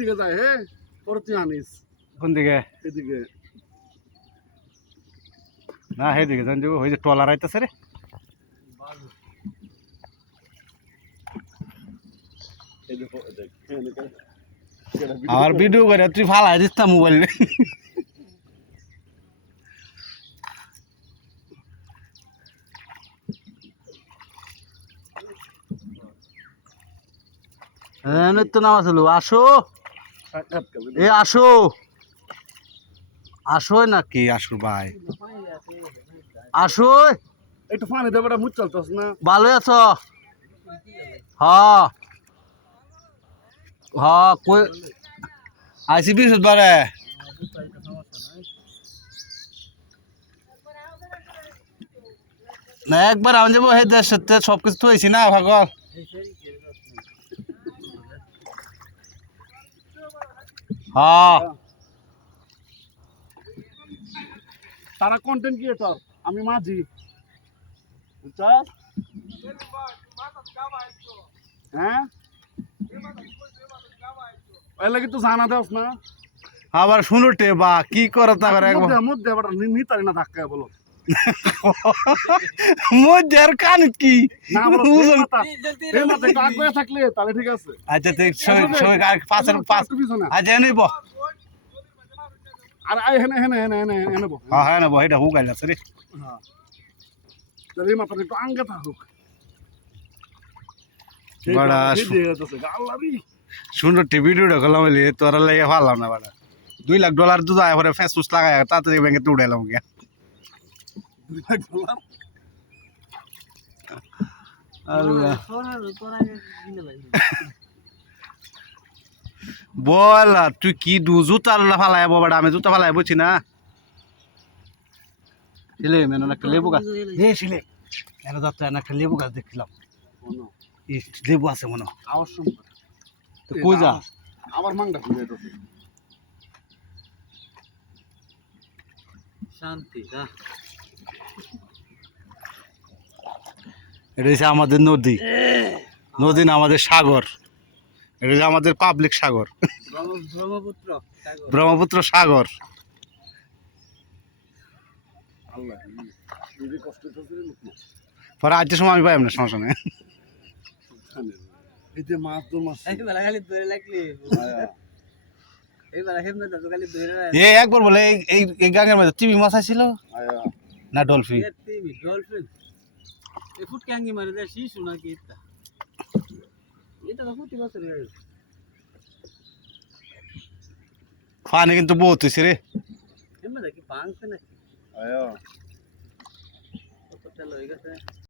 ওইদিকে যায় হে পরে তুই আনিস কোন দিকে এদিকে না সেদিকে জান ওই যে টলার আইতেছে রে আমার ভিডিও করে তুই ফালাই দিস না মোবাইল তো নাম আসলো আসো এ আসো আসো নাকি আসো ভাই আসো একটু পানি দেবে মুখ চলতেছ না ভালো আছো হ্যাঁ হ্যাঁ কই আইসি বিশ বারে না একবার আমি যাবো সেই দেশ সব কিছু তো হয়েছি না ভাগল হ্যাঁ তারা কন্টেন্ট ক্রিয়েটর আমি মাঝি বুঝছস হ্যাঁ ওই লাগি তো জানা দেওস না আবার শুনুটে বা কি করে তা করে মধ্যে আবার নিতারি না ধাক্কা বলো মধ্যে আর কান কি না বলো এই মাথা একটু আগ করে থাকলে তাহলে ঠিক আছে আচ্ছা তো সময় পাঁচের পাঁচ আচ্ছা নিব আর আই হেনে হেনে হেনে হেনে হেনে বো হ্যাঁ হ্যাঁ নেবো এটা হুক আইলাছে রে হ্যাঁ তাহলে এই মাথা একটু আঙ্গে থাকুক বড়া সুন্দর ভিডিওটা করলাম বলি তোরা লাগে ভাবলাম না বড়া $2 লাখ দুধ আয় পরে ফেসবুক লাগাই তাড়াতাড়ি ব্যাংকে উঠাইলাম গিয়া বল তুই কি জুতা ফালাই বাবা আমি জুতা ফালাই বুঝছি না ছিলে মেন একটা লেবু গাছ ছিলে এনে যাত্রা একটা লেবু গাছ দেখছিলাম লেবু আছে মনে তো কই যা আবার মাংটা খুলে এটা শান্তি না এটা হচ্ছে আমাদের নদী নদী না আমাদের সাগর এটা হচ্ছে আমাদের পাবলিক সাগর ব্রহ্মপুত্র সাগর পরে আজকের সময় আমি পাই না সমস্যা নেই একবার বলে এই গাঙের মধ্যে টিভি মাছ আসছিল না ডলফিন পানি কিন্তু বহুত হয়েছে রে